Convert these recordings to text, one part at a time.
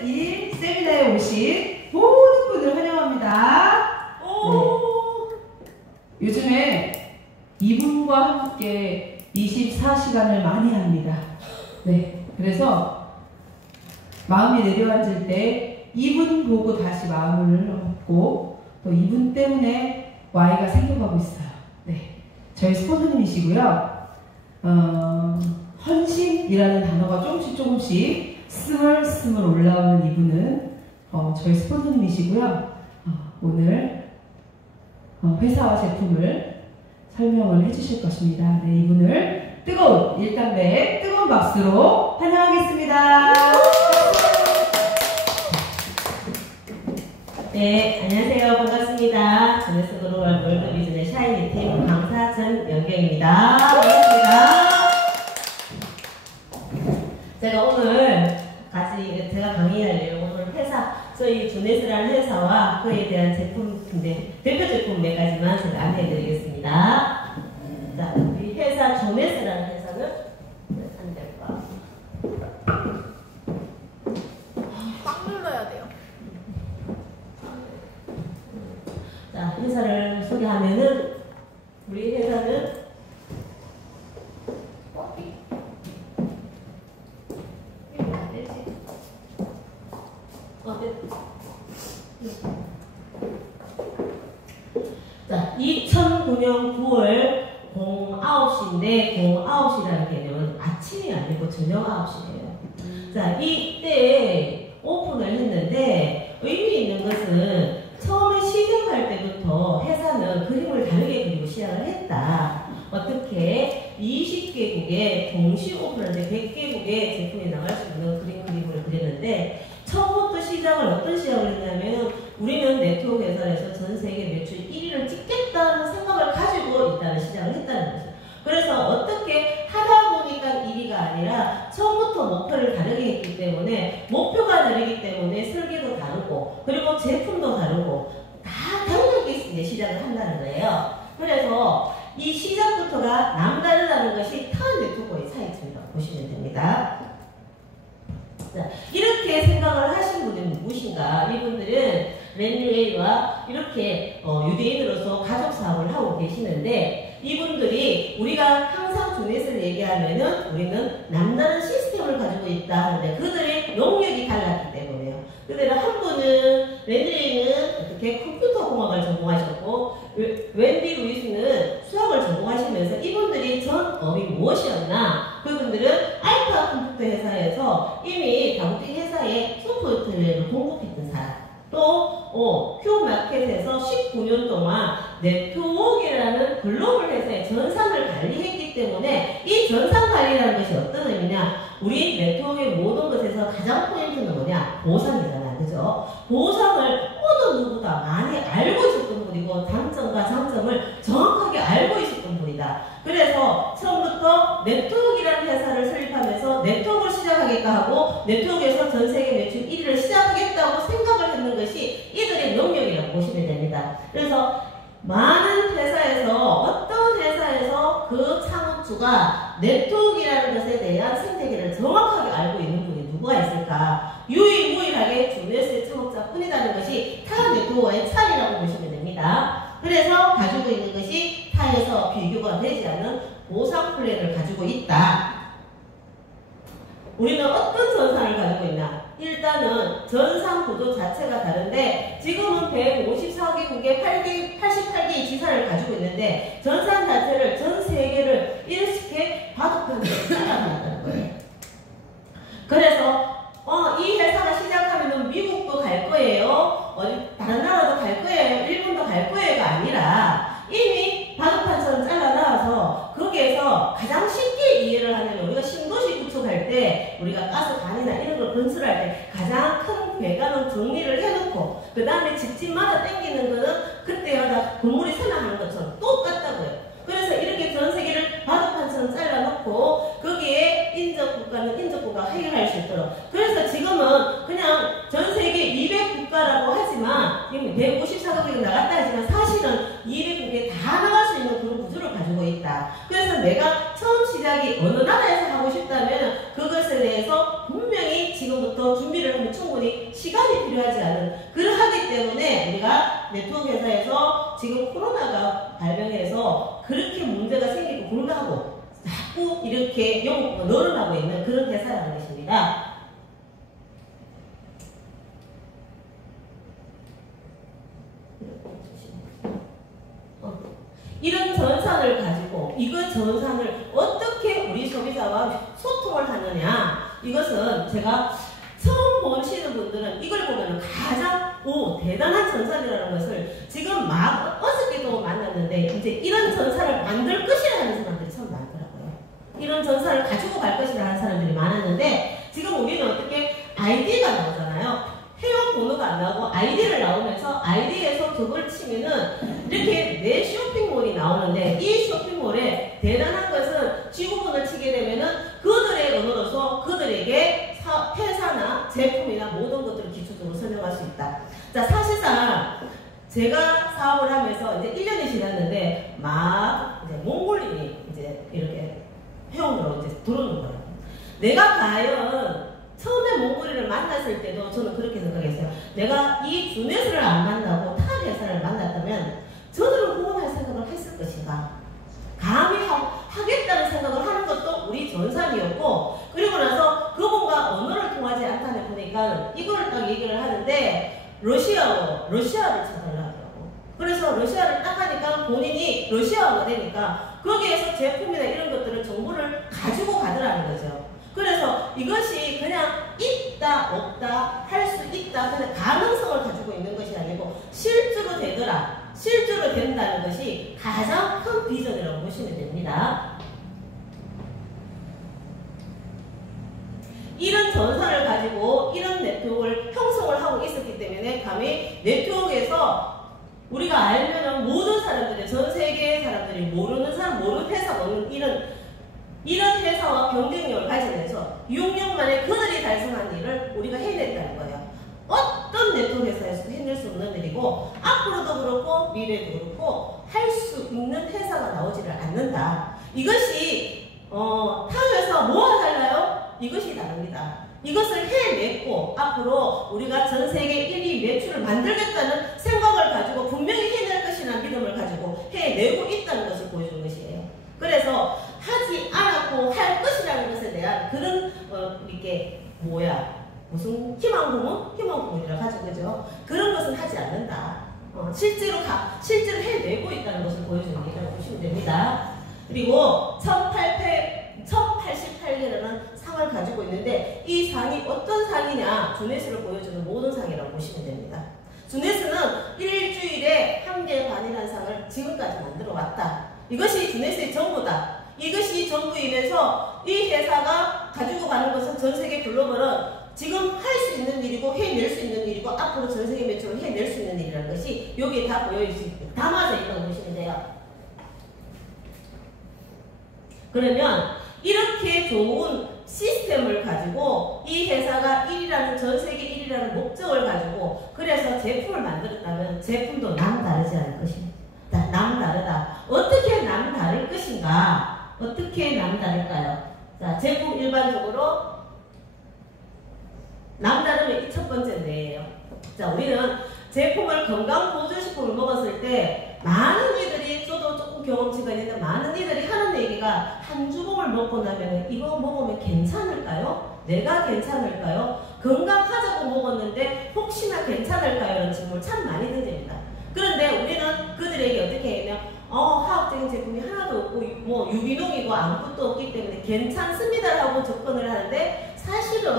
오늘은 이 세미나에 오신 모든 분들 환영합니다. 요즘에 이분과 함께 24시간을 많이 합니다. 네, 그래서 마음이 내려앉을 때 이분 보고 다시 마음을 얻고 또 이분 때문에 Y가 생겨가고 있어요. 네, 저희 스폰서님이시고요. 헌신이라는 단어가 조금씩 스멀스멀 올라오는 이분은 저희 스폰서님이시고요. 오늘 회사와 제품을 설명을 해주실 것입니다. 네, 이분을 뜨거운 일당배 뜨거운 박수로 환영하겠습니다. 네, 안녕하세요. 반갑습니다. 전해스그로벌 월드비즈의 샤이니팀 강사 전연경입니다. 반갑습니다. 제가 오늘 제가 강의할 내용, 오늘 회사, 저희 조네스라는 회사와 그에 대한 제품, 대표 제품 몇 가지만 제가 안내해드리겠습니다. 자, 우리 회사 조네스라는 회사는 안 될까? 꽉 눌러야 돼요. 자, 회사를 소개하면은, 우리 회사는 자, 2009년 9월 09시인데 09시라는 개념은 아침이 아니고 저녁 9시예요. 자, 이때 오픈을 했는데 의미 있는 것은 처음에 시작할 때부터 회사는 그림을 다르게 그리고 시작을 했다. 어떻게 20개국에 동시 오픈할 때 100개국의 제품이 나갈 수 있는 그림을 그렸는데 처음부터 시작을 어떤 시작을 했냐면 우리는 네트워크 회사에서 전 세계 매출 1위를 찍겠다는 생각을 가지고 일단은 시작을 했다는 거죠. 그래서 어떻게 하다 보니까 1위가 아니라 처음부터 목표를 다르게 했기 때문에 목표가 다르기 때문에 설계도 다르고 그리고 제품도 다르고 다 다르게 이제 시작을 한다는 거예요. 그래서 이 시작부터가 남다르다는 것이 타원 네트워크의 차이점이라고 보시면 됩니다. 자, 이렇게 생각을 하신 분은 누구신가? 이분들은 랜리웨이와 이렇게 유대인으로서 가족 사업을 하고 계시는데 이분들이 우리가 항상 조넷을 얘기하면은 우리는 남다른 시스템을 가지고 있다 하는데 그들의 영역이 달랐기 때문에요. 그들은 한 분은 랜리웨이는 어떻게 컴퓨터 공학을 전공하셨고 웬디 루이스는 수학을 전공하시면서 이분들이 전업이 무엇이었나? 그분들은 알파 컴퓨터 회사에서 이미 다국적 회사에 소프트웨어를 공급했던 사람. 또 큐마켓에서 19년 동안 네트워크라는 글로벌 회사의 전산을 관리했기 때문에 이 전산 관리라는 것이 어떤 의미냐? 우리 네트워크의 모든 것에서 가장 포인트는 뭐냐? 보상이잖아, 그죠? 보상을 어느 누구보다 많이 알고 있었던 분이고 단점과 장점을 정확하게 알고 있었던 분이다. 그래서 처음부터 네트워크라는 회사를 설립하면서 네트워크를 시작하겠다 하고 네트워크에서 전 세계 매출 1위를 시작하겠다고 생각을 했는 것이 이들의 능력이라고 보시면 됩니다. 그래서 많은 회사에서 어떤 회사에서 그 창업주가 네트워크라는 것에 대한 생태계를 정확하게 알고 있는 분이 누가 있을까? 유일무이하게 조넷의 창업자뿐이라는 것이 타 네트워크의 차이라고 보시면 됩니다. 그래서 가지고 있는 것이 타에서 비교가 되지 않는 보상 플랜을 가지고 있다. 우리는 어떤 전산을 가지고 있나? 일단은 전산 구조 자체가 다른데 지금은 154개국에 88개의 지사를 가지고 있는데 전산 자체를 전 세계를 이렇게 바둑판으로 쌓아놨다는 거예요. 그래서 이 회사가 시작하면 미국도 갈 거예요. 다른 나라도 갈 거예요. 일본도 갈 거예요가 아니라 이미 바둑판처럼 잘라놔서 거기에서 가장 쉽게 이해를 하려면 우리가 신도시 구축할 때 우리가 가스관이나 이런 걸 건설할 때 가장 큰 배관은 정리를 해놓고 그 다음에 집집마다 땡기는 거는 그때마다 건물이 생각하는 것처럼 똑같다고요. 그래서 이렇게 전 세계를 바둑판처럼 잘라놓고 거기에 인접국가는 인접국가 해결할 수 있도록 그래서 지금은 그냥 전 세계 200국가라고 하지만 154개국이 나갔다 하지만 사실은 200국에 다 나갈 수 있는 그런 구조를 가지고 있다. 그래서 내가 처음 시작이 어느 나라에서 하고 싶다면 그것에 대해서 분명히 지금부터 준비를 하면 충분히 충분히 시간이 필요하지 않은 그러하기 때문에 우리가 네트워크 회사에서 지금 코로나가 발병해서 그렇게 문제가 생기고 불구하고 자꾸 이렇게 영업부가 늘어나고 있는 그런 회사라는 것입니다. 이런 전산을 가지고 이거 전산을 어떻게 우리 소비자와 소통을 하느냐, 이것은 제가 처음 보시는 분들은 이걸 보면 가장 대단한 전산이라는 것을 지금 막 어저께도 만났는데 이제 이런 전산을 만들 것이라 하는 사람들이 참 많더라고요. 이런 전산을 가지고 갈 것이라 하는 사람들이 많았는데 지금 우리는 어떻게 아이디가 나오잖아요. 회원 번호가 안 나오고 아이디를 나오면서 아이디에서 그걸 치면은 이렇게 내 쇼핑몰이 나오는데 이 쇼핑몰에 대단한 것은 지구본을 치게 되면은 그들의 언어로서 그들에게 회사나 제품이나 모든 것들을 기초적으로 설명할 수 있다. 자, 사실상 제가 사업을 하면서 이제 1년이 지났는데 막 이제 몽골인이 이제 이렇게 회원으로 이제 들어오는 거예요. 내가 과연 처음에 몽골인을 만났을 때도 저는 그렇게 생각했어요. 내가 이 주네스를 안 만나고 타 회사를 만났다면 저들을 후원할 생각을 했을 것인가? 감히 하겠다는 생각을 하는 것도 우리 전산이었고, 그리고 나서 그분과 언어를 통하지 않다는 보니까 이걸 딱 얘기를 하는데 러시아를 쳐달라 하더라고. 그래서 러시아를 딱 하니까 본인이 러시아어가 되니까 거기에서 제품이나 이런 것들을 정보를 가지고 가더라는 거죠. 그래서 이것이 그냥 있다 없다 할 수 있다 그냥 가능성을 가지고 있는 것이 아니고 실제로 되더라, 실제로 된다는 것이 가장 큰 비전이라고 보시면 됩니다. 이런 전산을 가지고 이런 네트워크를 형성을 하고 있었기 때문에 감히 네트워크에서 우리가 알면은 모든 사람들이, 전 세계의 사람들이 모르는 사람, 모르는 회사, 모르는 이런 회사와 경쟁력을 가지면서 6년 만에 그들이 달성한 일을 우리가 해냈다는 거예요. 어떤 네트워크 회사에서도 해낼 수 없는 일이고 앞으로도 그렇고 미래도 그렇고 할 수 있는 회사가 나오지를 않는다. 이것이 타 회사와 뭐가 달라요? 이것이 다릅니다. 이것을 해냈고 앞으로 우리가 전 세계 1위 매출을 만들겠다는 생각을 가지고 분명히 해낼 것이라는 믿음을 가지고 해내고 있다는 것을 보여주는 것이에요. 그래서 하지 않았고 할 것이라는 것에 대한 그런 이렇게 무슨 희망고문이라고 하죠, 그죠? 그런 것은 하지 않는다. 실제로 해내고 있다는 것을 보여주는 얘기라고 보시면 됩니다. 그리고 1088개라는 상을 가지고 있는데 이 상이 어떤 상이냐, 주네스를 보여주는 모든 상이라고 보시면 됩니다. 주네스는 일주일에 1개 반이라는 상을 지금까지 만들어 왔다. 이것이 주네스의 전부다. 이것이 전부이면서 이 회사가 가지고 가는 것은 전 세계 글로벌은 지금 할 수 있는 일이고 해낼 수 있는 일이고 앞으로 전 세계 매출을 해낼 수 있는 일이라는 것이 여기에 다 담아져 있다고 보시면 돼요. 그러면 이렇게 좋은 시스템을 가지고 이 회사가 1위라는, 전 세계 1위라는 목적을 가지고 그래서 제품을 만들었다면 제품도 남다르지 않을 것입니다. 남다르다. 어떻게 남다를 것인가? 어떻게 남다를까요? 자, 제품 일반적으로 남다름의 첫 번째인데요. 자, 우리는 제품을 건강보조식품을 먹었을 때 많은 이들이, 저도 조금 경험치가 있는데 많은 이들이 하는 얘기가 한 주먹을 먹고 나면 이거 먹으면 괜찮을까요? 내가 괜찮을까요? 건강하자고 먹었는데 혹시나 괜찮을까요? 이런 질문을 참 많이 던집니다. 그런데 우리는 그들에게 어떻게 하냐면 화학적인 제품이 하나도 없고 뭐 유기농이고 아무것도 없기 때문에 괜찮습니다라고 접근을 하는데 사실은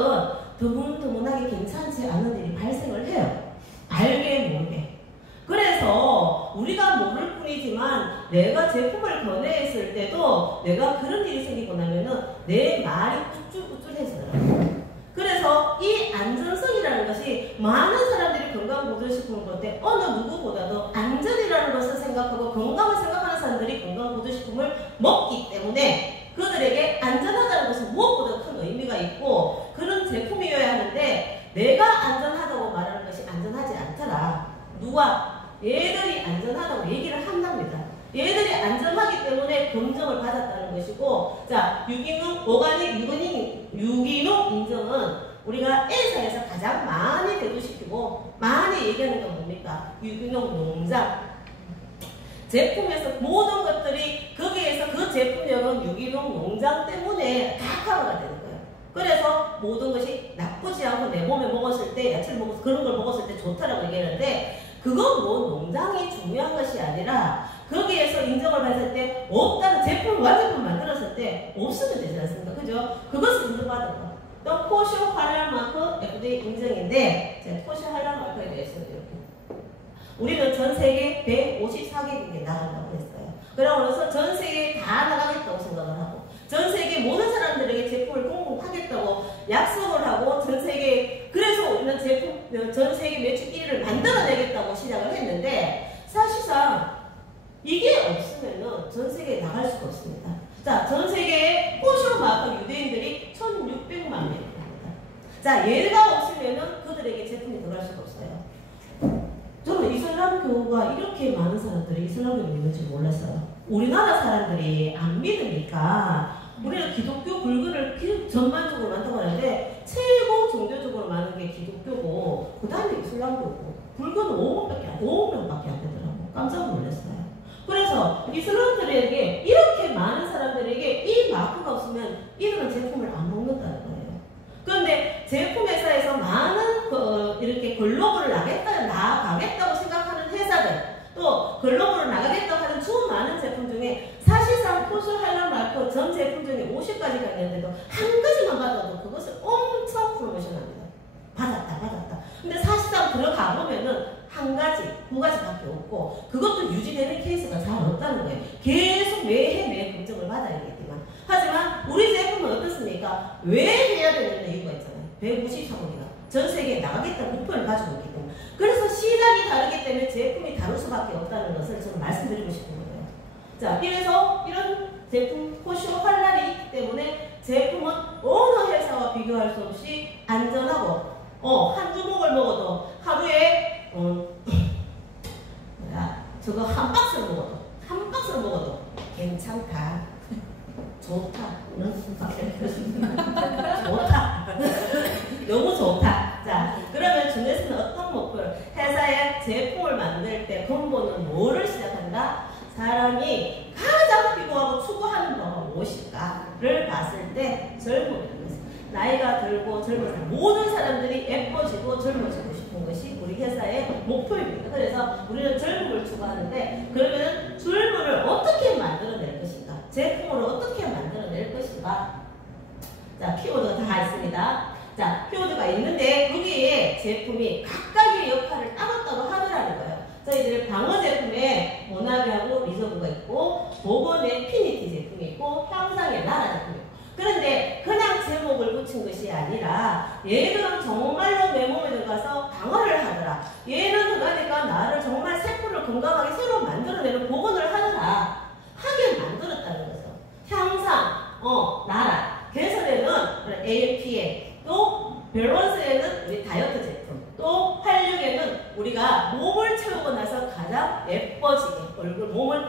드문드문하게 괜찮지 않은 일이 발생을 해요. 알게 모르게. 그래서 우리가 모를 뿐이지만 내가 제품을 권해했을 때도 내가 그런 일이 생기고 나면은 내 말이 우쭐우쭐해지더라고요. 그래서 이 안전성이라는 것이 많은 사람들이 건강보조식품을 볼 때 어느 누구보다도 안전이라는 것을 생각하고 건강을 생각하는 사람들이 건강보조식품을 먹기 때문에 그들에게 안전하다는 것은 무엇보다 큰 의미가 있고 그런 제품이어야 하는데 내가 안전하다고 말하는 것이 안전하지 않더라. 누가? 얘들이 안전하다고 얘기를 한답니다. 얘들이 안전하기 때문에 검증을 받았다는 것이고, 자, 유기농 인정은 우리가 A사에서 가장 많이 대두시키고 많이 얘기하는 건 뭡니까? 유기농 농장. 제품에서 모든 것들이 거기에서 그 제품력은 유기농 농장 때문에 다 커버가 되는 거예요. 그래서 모든 것이 나쁘지 않고 내 몸에 먹었을 때, 야채를 먹어서 그런 걸 먹었을 때 좋다라고 얘기하는데, 그건 뭐 농장이 중요한 것이 아니라 거기에서 인정을 받을 때 없다는 제품을 완제품 만들었을 때 없으면 되지 않습니까? 그죠? 그것을 인정받은 거. 또 코쇼 할랄 마크 FDA 인정인데, 제가 코쇼 할랄 마크에 대해서 이렇게 우리는 전 세계 154개국에 나간다고 했어요. 그러면서 전 세계에 다 나가겠다고 생각을 하고, 전 세계 모든 사람들에게 제품을 공급하겠다고 약속을 하고, 전 세계, 그래서 우리는 제품, 전 세계 매출 1위를 만들어내겠다고 시작을 했는데, 사실상 이게 없으면은 전 세계에 나갈 수가 없습니다. 자, 전 세계에 포쇼 마크 유대인들이 1,600만 명입니다. 자, 얘가 없으면은 그들에게 제품이 들어갈 수가 없어요. 저는 이슬람 교가 이렇게 많은 사람들이 이슬람교를 믿는 줄 몰랐어요. 우리나라 사람들이 안 믿으니까 우리는 기독교 불교를 전반적으로 많다고 하는데 최고 종교적으로 많은 게 기독교고 그 다음에 이슬람교고 불교는 5명밖에 안 되더라고. 깜짝 놀랐어요. 그래서 이슬람들에게 이렇게 많은 사람들에게 이 마크가 없으면 이들은 제품을 안 먹는다는 거예요. 그런데 제품 회사에서 많은 이렇게 글로벌을 나가겠다고 생각하는 회사들, 또 글로벌을 나가겠다고 하는 수 많은 제품 중에 사실상 포쇼 할랄 마크 전 제품 중에 50가지가 있는데도 한 가지만 받아도 그것을 엄청 프로모션합니다. 받았다. 근데 사실상 들어가 보면은 한 가지, 두 가지밖에 없고 그것도 유지되는 케이스가 잘 없다는 거예요. 계속 매해 검증을 받아야 되겠지만, 하지만 우리 제품은 어떻습니까? 왜 해야 되는 이유가 있잖아요. 154개국이나 전 세계에 나가겠다는 목표를 가지고 있기 때문에. 그래서 시장이 다르기 때문에 제품이 다를 수밖에 없다는 것을 저는 말씀드리고 싶은 거예요. 자, 이래서 이런 제품 포쇼 할랄이 있기 때문에 제품은 어느 회사와 비교할 수 없이 안전하고 한 주먹을 먹어도 하루에 저거 한 박스를 먹어도 괜찮다, 좋다, 좋다, 너무 좋다. 자, 그러면 준에서는 어떤 목표를, 회사의 제품을 만들 때 근본은 뭐를 시작한다? 사람이 가장 필요하고 추구하는 바가 무엇일까를 봤을 때 젊음이라는 것입니다. 나이가 들고 젊은 모든 사람들이 예뻐지고 젊어지고 싶은 것이 우리 회사의 목표입니다. 그래서 우리는 젊음을 추구하는데, 그러면 젊음을 어떻게 만들어낼 것인가? 제품을 어떻게 만들어낼 것인가? 자, 키워드가 다 있습니다. 자, 키워드가 있는데 거기에 제품이 각각의 역할을 따로따로 하더라는 거예요. 저희들 방어 제품에 모나비하고 리저브가 있고, 보건에 피니티 제품이 있고, 향상의 나라 제품이 있고. 그런데 그냥 제목을 붙인 것이 아니라 얘들은 정말로 내 몸에 들어가서 방어를 하더라. 얘는 그러니까 나를 정말 세포를 건강하게 새로 만들어내는 보건을 하더라. 하게 만들었다는 거죠. 향상, 나라. 개선에는 AMPA, 또 밸런스에는 우리 다이어트 제품, 또 활력에는 우리가 몸을 채우고 나서 가장 예뻐지게, 얼굴, 몸을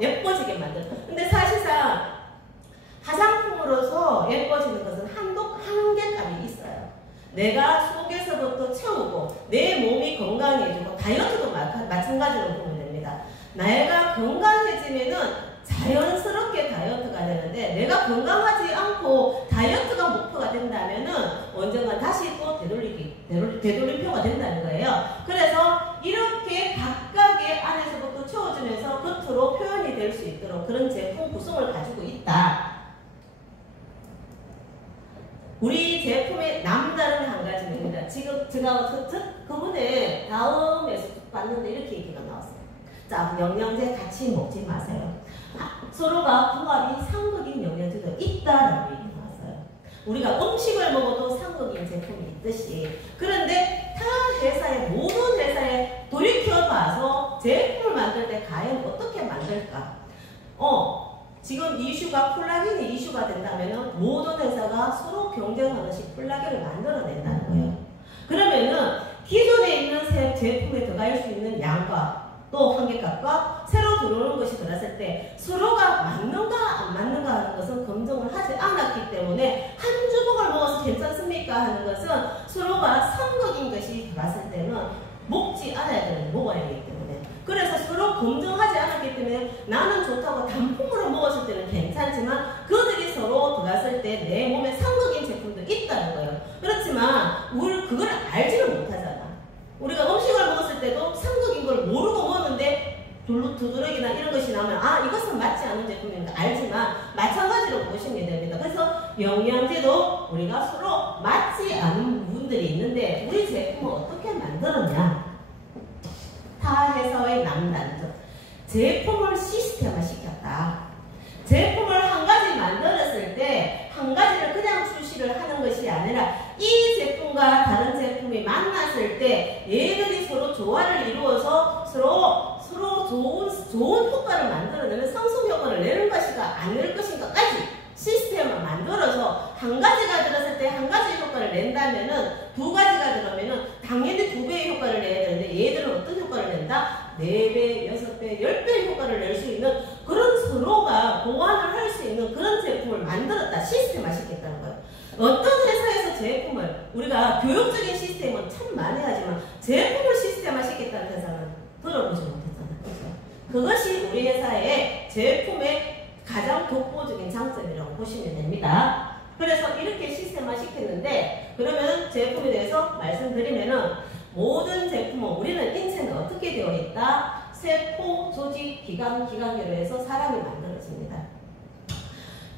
예뻐지게 만드는. 근데 사실상 화장품으로서 예뻐지는 것은 한계감이 있어요. 내가 속에서부터 채우고 내 몸이 건강해지고, 다이어트도 마찬가지로 보면 됩니다. 내가 건강해지면은 자연스럽게 다이어트가 되는데, 내가 건강하지 않고 다이어트가 목표가 된다면은 언젠가 다시 또 되돌림표가 된다는 거예요. 그래서 이렇게 각각의 안에서부터 채워지면서 겉으로 표현이 될 수 있도록 그런 제품 구성을 가지고 있다. 우리 제품의 남다른 한 가지입니다. 지금 제가 그분의 다음에서 봤는데 이렇게 얘기가 나왔어요. 자, 영양제 같이 먹지 마세요. 서로가 궁합이 상극인 영양제도 있다라고 얘기 나왔어요. 우리가 음식을 먹어도 상극인 제품이 있듯이, 그런데 타 회사의 모든 회사에 돌이켜봐서 제품을 만들 때 과연 어떻게 만들까? 지금 이슈가 콜라겐이 이슈가 된다면 모든 회사가 서로 경쟁하듯이 콜라겐을 만들어낸다는 거예요. 그러면은 기존에 있는 제품에 들어갈 수 있는 양과 또 한계값과 새로 들어오는 것이 들어왔을 때 서로가 맞는가 안 맞는가 하는 것은 검증을 하지 않았기 때문에 한 주먹을 먹어서 괜찮습니까 하는 것은 서로가 상극인 것이 들어왔을 때는 먹지 않아야 되는데 먹어야 되기 때문에, 그래서 서로 검증하지 않았기 때문에 나는 좋다고 단품으로 먹었을 때는 괜찮지만 그들이 서로 들어왔을 때 내 몸에 상극인 제품도 있다는 거예요. 그렇지만 우리 그걸 알지를 못하잖아. 우리가 음식을 먹었을 때도 상극인 걸 모르고 먹는데 두드러기나 이런 것이 나오면 아 이것은 맞지 않은 제품인가 알지만 마찬가지로 보시면 됩니다. 그래서 영양제도 우리가 서로 맞지 않은 부분들이 있는데 우리 제품을 어떻게 만들었냐, 타 회사의 남단점, 제품을 시스템화 시켰다. 제품을 한 가지 만들었을 때 한 가지를 그냥 출시를 하는 것이 아니라 이 제품과 다른 제품이 만났을 때 얘들이 서로 조화를 이루어서 서로 좋은 효과를 만들어내는 상승 효과를 내는 것인가 안 낼 것인가까지 시스템을 만들어서 한 가지가 들었을 때 한 가지 효과를 낸다면은 두 가지가 들어오면은 당연히 2배의 효과를 내야 되는데 얘들은 어떤 효과를 낸다? 4배, 6배, 10배의 효과를 낼 수 있는 그런 서로가 보완을 할 수 있는 그런 제품을 만들었다. 시스템화 시켰다는 거예요. 어떤 회사에서 제품을 우리가 교육적인 시스템은 참 많이 하지만 제품을 시스템화 시켰다는 회사는 들어보지 못했잖아요. 그것이 우리 회사의 제품의 가장 독보적인 장점이라고 보시면 됩니다. 그래서 이렇게 시스템화 시켰는데 그러면 제품에 대해서 말씀드리면은 모든 제품은 우리는 인체는 어떻게 되어 있다? 세포, 조직, 기관, 기관계로 해서 사람이 만들어집니다.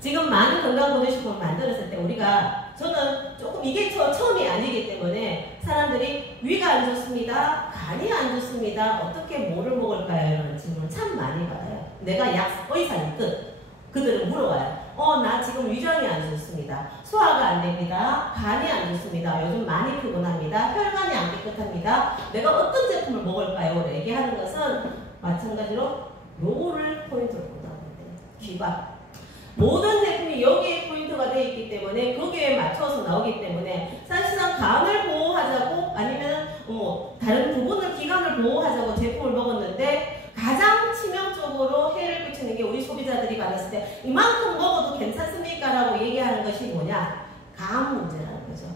지금 많은 건강보조식품을 만들었을 때 우리가 저는 조금 이게 처음이 아니기 때문에 사람들이 위가 안 좋습니다. 간이 안 좋습니다. 어떻게 뭐를 먹을까요? 이런 질문을 참 많이 받아요. 내가 의사인 듯 그들은 물어봐요. 나 지금 위장이 안 좋습니다. 소화가 안 됩니다. 간이 안 좋습니다. 요즘 많이 피곤합니다. 혈관이 안 깨끗합니다. 내가 어떤 제품을 먹을까요? 얘기하는 것은 마찬가지로 요거를 포인트로 본다고 해요. 기관. 모든 제품이 여기에 포인트가 되어 있기 때문에 거기에 맞춰서 나오기 때문에 사실상 간을 보호하자고 아니면 다른 부분을 기관을 보호하자고 제품을 먹었는데 가장 치명적으로 해를 끼치는 게 우리 소비자들이 받았을 때 이만큼 먹어도 괜찮습니까? 라고 얘기하는 것이 뭐냐? 간 문제라는 거죠.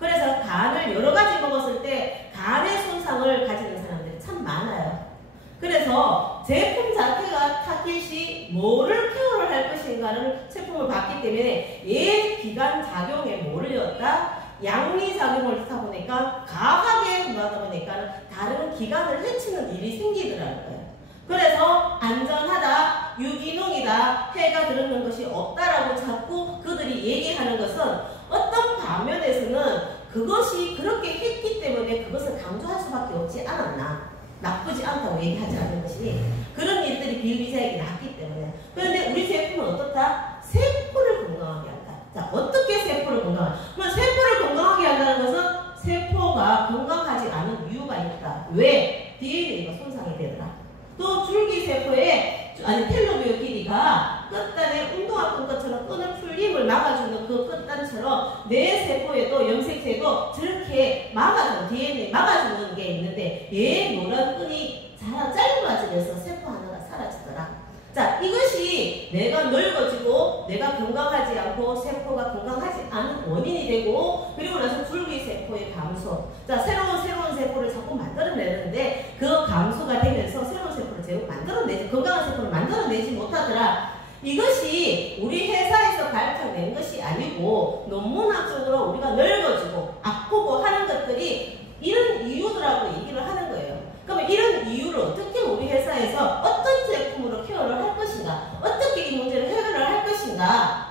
그래서 간을 여러 가지 먹었을 때 간의 손상을 가지는 사람들이 참 많아요. 그래서 제품 자체가 타깃이 뭐를 케어를 할 것인가를 제품을 봤기 때문에 얘 기관 작용에 몰렸다. 양리작용을 하다 보니까 과하게 하다 보니까 다른 기관을 해치는 일이 생기더라는 거예요. 그래서 안전하다, 유기농이다, 해가 들어오는 것이 없다라고 자꾸 그들이 얘기하는 것은 어떤 반면에서는 그것이 그렇게 했기 때문에 그것을 강조할 수밖에 없지 않았나. 나쁘지 않다고 얘기하지 않는 것이니 그런 일들이 비일비재하게 났기 때문에. 그런데 우리 제품은 어떻다? 세포를 건강하게 한다. 자, 어떻게 세포를 건강하게? 그럼 세포를 건강하게 한다는 것은 세포가 건강하지 않은 이유가 있다. 왜? DNA가 손상이 되더라. 또 줄기세포의 텔로미어 길이가 끝단에 운동화 끈 것처럼 끈을 풀림을 막아주는 그 끝단처럼 내 세포에도 염색체도 저렇게 막아주는 DNA 막아주는 게 있는데 얘 노란 끈이 짧아지면서 세포 하나가 사라지더라. 자, 이것이 내가 늙어지고 내가 건강하지 않고 세포가 건강하지 않은 원인이 되고 그리고 나서 줄기세포의 감소. 자, 새로운 세포를 자꾸 만들어내는데 그 감소가 되면서 새로운 세포를 제대로 만들어내지 건강한 세포를 만들어내지 못하더라. 이것이 우리 회사에서 밝혀낸 것이 아니고 논문학적으로 우리가 늙어지고 아프고 하는 것들이 이런 이유들하고 얘기를 하는 거예요. 그러면 이런 이유를 어떻게 우리 회사에서 어떤 제품으로 케어를 할 것인가, 어떻게 이 문제를 해결을 할 것인가.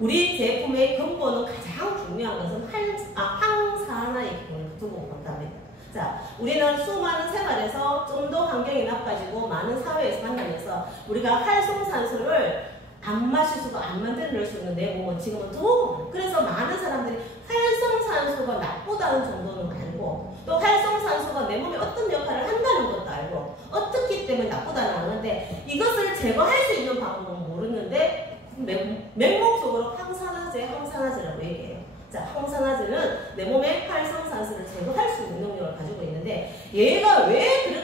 우리 제품의 근본은 가장 중요한 것은 항산화의 기능을 두고 본답니다. 자, 우리는 수많은 생활에서 좀 더 환경이 나빠지고 많은 사회에서 만나면서 우리가 활성산소를 안 마실 수가 안 만들어낼 수 있는 내 몸은 지금은 더 그래서 많은 사람들이 활성산소가 나쁘다는 정도는 알고 또 활성산소가 내 몸에 어떤 역할을 한다는 것도 알고 어떻기 때문에 나쁘다는 아는데 이것을 제거할 수 있는 방법은 모르는데 맹목적으로 항산화제라고 얘기해요. 자, 항산화제는 내 몸에 활성산소를 제거할 수 있는 능력을 가지고 있는데 얘가 왜 그런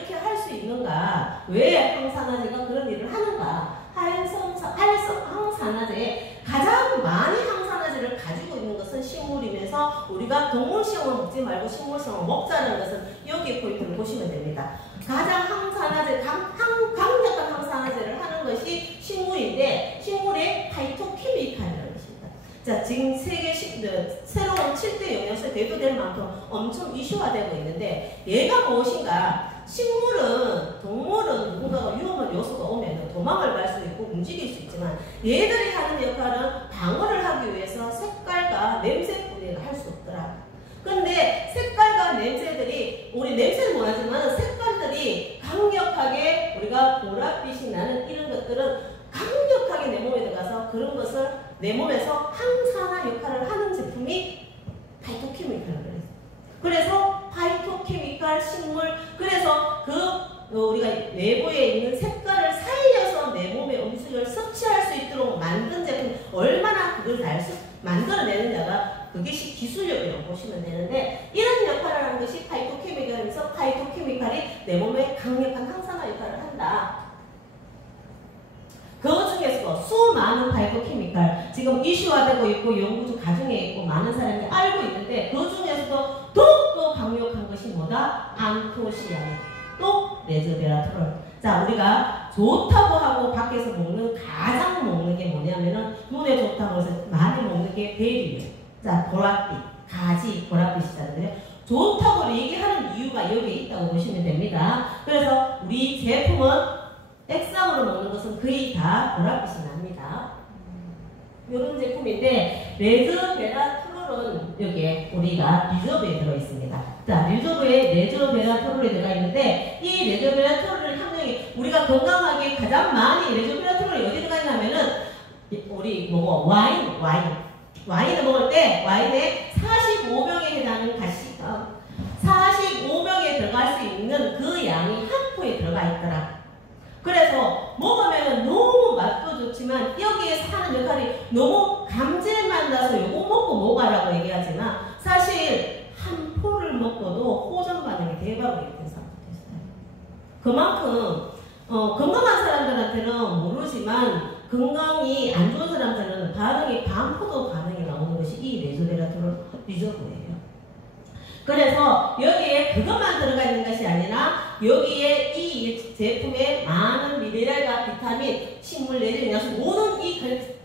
그래서 우리가 동물성을 먹지 말고 식물성을 먹자는 것은 여기 포인트를 보시면 됩니다. 가장 항산화제, 강력한 항산화제를 하는 것이 식물인데 식물의 파이토케미칼이라는 것입니다. 자, 지금 세계 새로운 7대 영양소에 대두될 만큼 엄청 이슈화되고 있는데 얘가 무엇인가? 식물은, 동물은 누군가가 위험한 요소가 오면 도망을 갈 수 있고 움직일 수 있지만 얘들이 하는 역할은 방어를 하기 위해서 색깔과 냄새뿐이라 할 수 없더라. 근데 색깔과 냄새들이, 우리 냄새는 못하지만 색깔들이 강력하게 우리가 보랏빛이 나는 이런 것들은 강력하게 내 몸에 들어가서 그런 것을 내 몸에서 항산화 역할을 하는 제품이 파이토케미칼이라고 그래요. 그래서 파이토케미칼 식물, 그래서 우리가 내부에 있는 색깔을 살려서 내 몸의 음식을 섭취할 수 있도록 만든 제품, 얼마나 그걸 잘 만들어내느냐가 그것이 기술력이라고 보시면 되는데, 이런 역할을 하는 것이 파이토케미칼이면서 파이토케미칼이 내 몸에 강력한 항산화 역할을 한다. 그 중에서도 수많은 파이토케미칼 지금 이슈화되고 있고 연구도 가중에 있고 많은 사람들이 알고 있는데, 그 중에서도 더욱더 강력한 것이 뭐다? 안토시아닌, 또 레즈베라트롤. 자, 우리가 좋다고 하고 밖에서 가장 먹는 게 뭐냐면은 눈에 좋다고 해서 많이 먹는 게 베리예요. 자, 보랏빛, 가지 보랏빛이잖아요. 좋다고 얘기하는 이유가 여기에 있다고 보시면 됩니다. 그래서 우리 제품은 액상으로 먹는 것은 거의 다 보랏빛이 납니다. 이런 제품인데, 레즈베라트롤은 여기에 우리가 리저브에 들어있습니다. 자, 리저브에 레즈베라트롤이 들어가 있는데, 이 레즈베라트롤 함량이 우리가 건강하게 가장 많이 레즈베라트롤이 어디 들어가 있냐면은, 우리 와인을 먹을 때 와인에 45병에 해당하는 가시가 45병에 들어갈 수 있는 그 양이 한 포에 들어가 있더라. 그래서 먹으면 너무 맛도 좋지만 여기에서 하는 역할이 너무 감질만 나서 요거 먹고 뭐가라고 얘기하지만, 사실 한 포를 먹고도 호전 반응이 대박으로 일어나는 사람도 있어요. 그만큼 건강한 사람들한테는 모르지만 건강이 안 좋은 사람들은 반응이 반포도 반응이 나오는 것이 이 레즈베라트롤 리저브예요. 그래서 여기에 그것만 들어가 있는 것이 아니라 여기에 이 제품에 많은 미네랄과 비타민, 식물 내리 영양소 모든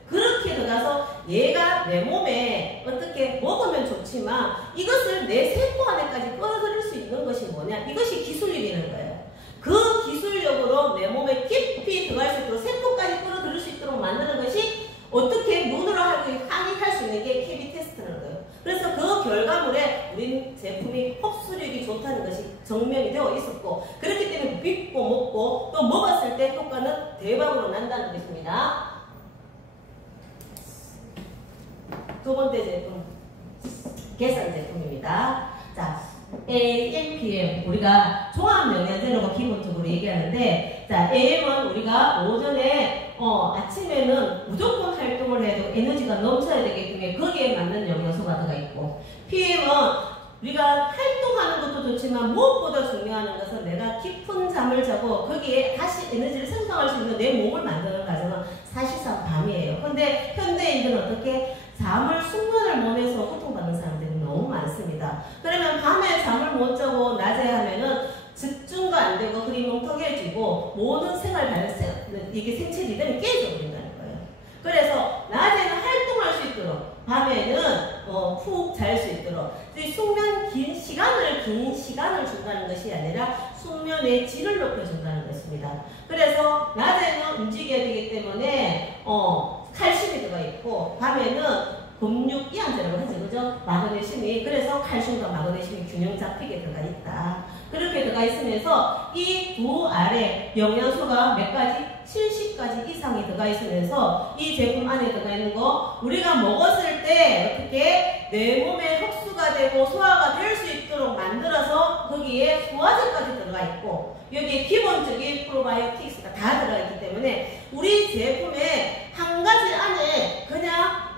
그렇게 들어가서 얘가 내 몸에 어떻게 먹으면 좋지만 이것을 내 세포 안에까지 끌어들일 수 있는 것이 뭐냐? 이것이 기술력이라는 거예요. 그 기술력으로 내 몸에 깊이 들어갈 수 있도록 세포까지 끌어들일 수 있도록 만드는 것이 어떻게 눈으로 항의할 수 있는 게 KB 테스트라는 거예요. 그래서 그 결과물에 우리 제품이 흡수력이 좋다는 것이 증명이 되어 있었고, 그렇기 때문에 믿고 먹고 또 먹었을 때 효과는 대박으로 난다는 것입니다. 두 번째 제품, 계산 제품입니다. 자, AMPM, 우리가 종합영양제라고 기본적으로 얘기하는데, 자, AM은 우리가 오전에 아침에는 무조건 활동을 해도 에너지가 넘쳐야 되기 때문에 거기에 맞는 영양소가 들어가 있고, PM은 우리가 활동하는 것도 좋지만 무엇보다 중요한 것은 내가 깊은 잠을 자고 거기에 다시 에너지를 생성할 수 있는 내 몸을 만드는 과정은 사실상 밤이에요. 근데 현대인들은 어떻게 숙면을 못 해서 고통받는 사람들이 너무 많습니다. 그러면 밤에 잠을 못 자고 낮에 하면은 집중도 안 되고 그리 멍텅해지고 모든 생활 이게 생체 리듬이 깨져버린다는 거예요. 그래서 낮에는 활동할 수 있도록, 밤에는 푹 잘 수 있도록 숙면 긴 시간을 준다는 것이 아니라 숙면의 질을 높여준다는 것입니다. 그래서 낮에는 움직여야 되기 때문에 칼슘이 들어가 있고, 밤에는 금육 이완제라고 하죠, 그죠? 마그네슘이, 그래서 칼슘과 마그네슘이 균형 잡히게 들어가 있다. 그렇게 들어가 있으면서 이 두 알에 영양소가 몇 가지? 70가지 이상이 들어가 있으면서 이 제품 안에 들어가 있는 거 우리가 먹었을 때 어떻게 내 몸에 흡수가 되고 소화가 될 수 있도록 만들어서 거기에 소화제까지 들어가 있고, 여기에 기본적인 프로바이오틱스가 다 들어가 있기 때문에 우리 제품에 한 가지 안에 그냥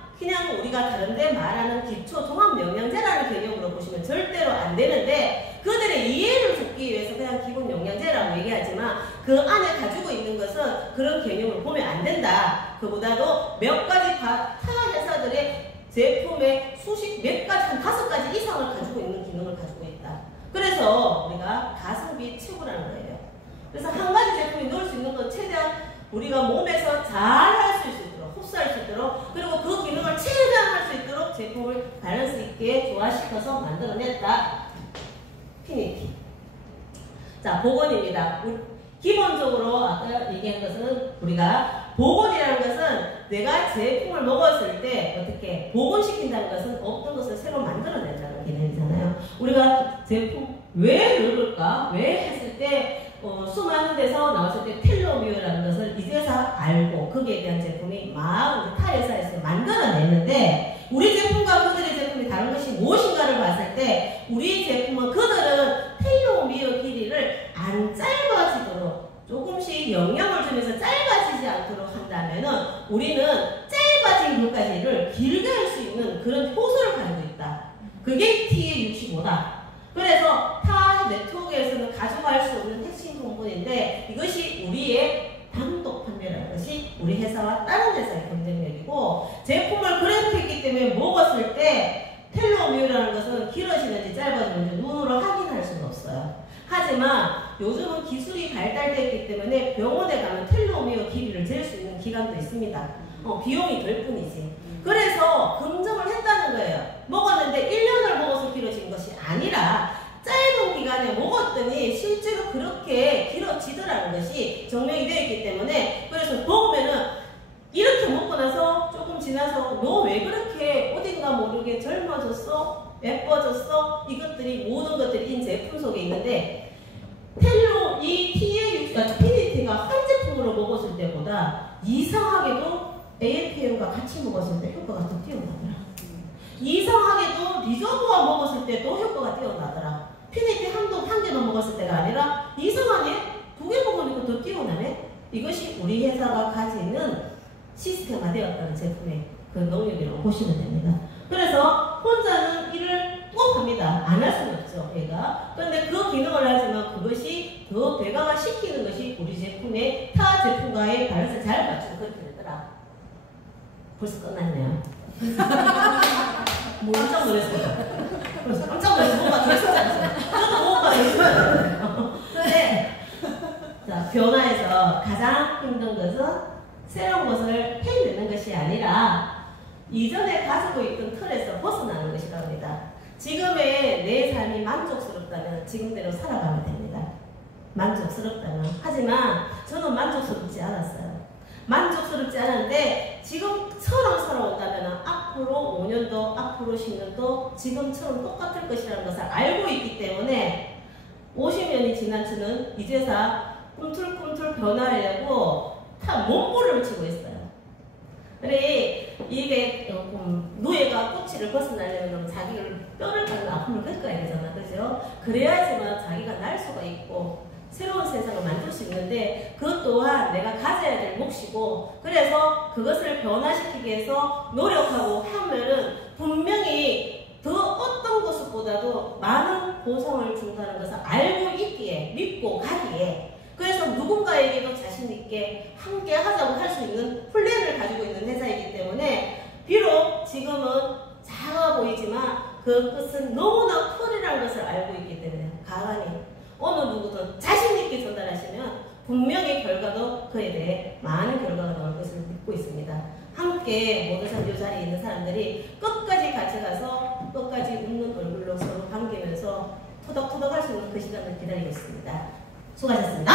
우리가 다른데 말하는 기초 종합 영양제라는 개념으로 보시면 절대로 안 되는데, 그들의 이해를 줬기 위해서 그냥 기본 영양제라고 얘기하지만 그 안에 가지고 있는 것은 그런 개념을 보면 안 된다. 그보다도 몇 가지 타 회사들의 제품의 몇 가지, 한 5가지 이상을 가지고 있는 기능을 가지고 있다. 그래서 우리가 가성비 최고라는 거예요. 그래서 한 가지 제품이 넣을 수 있는 건 최대한 우리가 몸에서 잘 할 수 있도록, 흡수할 수 있도록, 그리고 그 기능을 최대한 할 수 있도록 제품을 밸런스 있게 조화시켜서 만들어냈다. 피니티. 자, 복원입니다. 기본적으로 아까 얘기한 것은 우리가 복원이라는 것은 내가 제품을 먹었을 때 어떻게 복원시킨다는 것은 없던 것을 새로 만들어낸다는 개념이잖아요. 우리가 제품 왜 넣을까? 왜 했을 때 수많은 데서 나왔을 때 텔로미어라는 것을 이제서 알고 거기에 대한 제품이 막 우리 타 회사에서 만들어냈는데 우리 제품과 그들의 제품이 다른 것이 무엇인가를 봤을 때 우리 제품은 그들은 텔로미어 길이를 안 짧아지도록 조금씩 영향을 주면서 짧아지지 않도록 한다면은 우리는 짧아진 것까지를 길게 할 수 있는 그런 효소를 가지고 있다. 그게 TA65다. 그래서 타 네트워크에서는 가져갈 수 없는 핵심 성분인데 이것이 우리의 단독 판매라는 것이 우리 회사와 다른 회사의 경쟁력이고 제품을 그렇게 했기 때문에 먹었을 때 텔로미어라는 것은 길어지는지 짧아지는지 눈으로 확인할 수는 없어요. 하지만 요즘은 기술이 발달되었기 때문에 병원에 가면 텔로미어 길이를 잴 수 있는 기관도 있습니다. 비용이 들 뿐이지. 그래서 검증을 했다는 거예요. 먹었는데 1년을 먹어서 길어진 것이 아니라 짧은 기간에 먹었더니 실제로 그렇게 길어지더라는 것이 증명이 되어 있기 때문에 그래서 먹으면은 이렇게 먹고 나서 조금 지나서 너 왜 그렇게 어딘가 모르게 젊어졌어? 예뻐졌어? 이것들이 모든 것들이 이 제품 속에 있는데 이 TA 피니티가 한 제품으로 먹었을 때보다 이상하게도 AFM과 같이 먹었을 때 효과가 더 뛰어나더라. 이상하게도 리저브와 먹었을 때도 효과가 뛰어나더라. 피니티 한 개만 먹었을 때가 아니라 이상하네? 2개 먹으니까 더 뛰어나네? 이것이 우리 회사가 가지는 시스템화되었다는 제품의 그 능력이라고 보시면 됩니다. 그래서 혼자는 일을 또 합니다. 안 할 수는 없죠, 얘가. 그런데 그 기능을 하지만 그것이 더 배가가 시키는 것이 우리 제품의 타 제품과의 밸런스 잘 맞추고 그렇게 되더라. 벌써 끝났네요. 깜짝 놀랐어요. 그래서 깜짝 놀라서 뭐가 더 있었잖아요. 저도 뭐가 더 있었잖아요. 그런데 자, 변화에서 가장 힘든 것은 새로운 것을 해내는 것이 아니라 이전에 가지고 있던 틀에서 벗어나는 것이라고 합니다. 지금의 내 삶이 만족스럽다면 지금대로 살아가면 됩니다. 만족스럽다면. 하지만 저는 만족스럽지 않았어요. 만족스럽지 않았는데 지금처럼 살아온다면 앞으로 5년도, 앞으로 10년도 지금처럼 똑같을 것이라는 것을 알고 있기 때문에 50년이 지난 저는 이제서 꿈틀꿈틀 변화하려고 다 몸부림을 치고 있어요. 그래 이게 노예가 꼬치를 벗어나려면 자기를 뼈를 깎는 아픔을 겪어야 되잖아, 그죠? 그래야지만 자기가 날 수가 있고 새로운 세상을 만들 수 있는데 그것 또한 내가 가져야 될 몫이고 그래서 그것을 변화시키기 위해서 노력하고 하면은 분명히 더 어떤 것보다도 많은 보상을 준다는 것을 알고 있기에 믿고 가기에 그래서 누군가에게도 자신있게 함께 하자고 할 수 있는 플랜을 가지고 있는 회사이기 때문에 비록 지금은 작아 보이지만 그 끝은 너무나 커리라는 것을 알고 있기 때문에 가만히 어느 누구든 자신있게 전달하시면 분명히 결과도 그에 대해 많은 결과가 나올 것을 믿고 있습니다. 함께 모두산 이 자리에 있는 사람들이 끝까지 같이 가서 끝까지 웃는 얼굴로 서로 반기면서 토닥토닥 할 수 있는 그 시간을 기다리고 있습니다. 수고하셨습니다.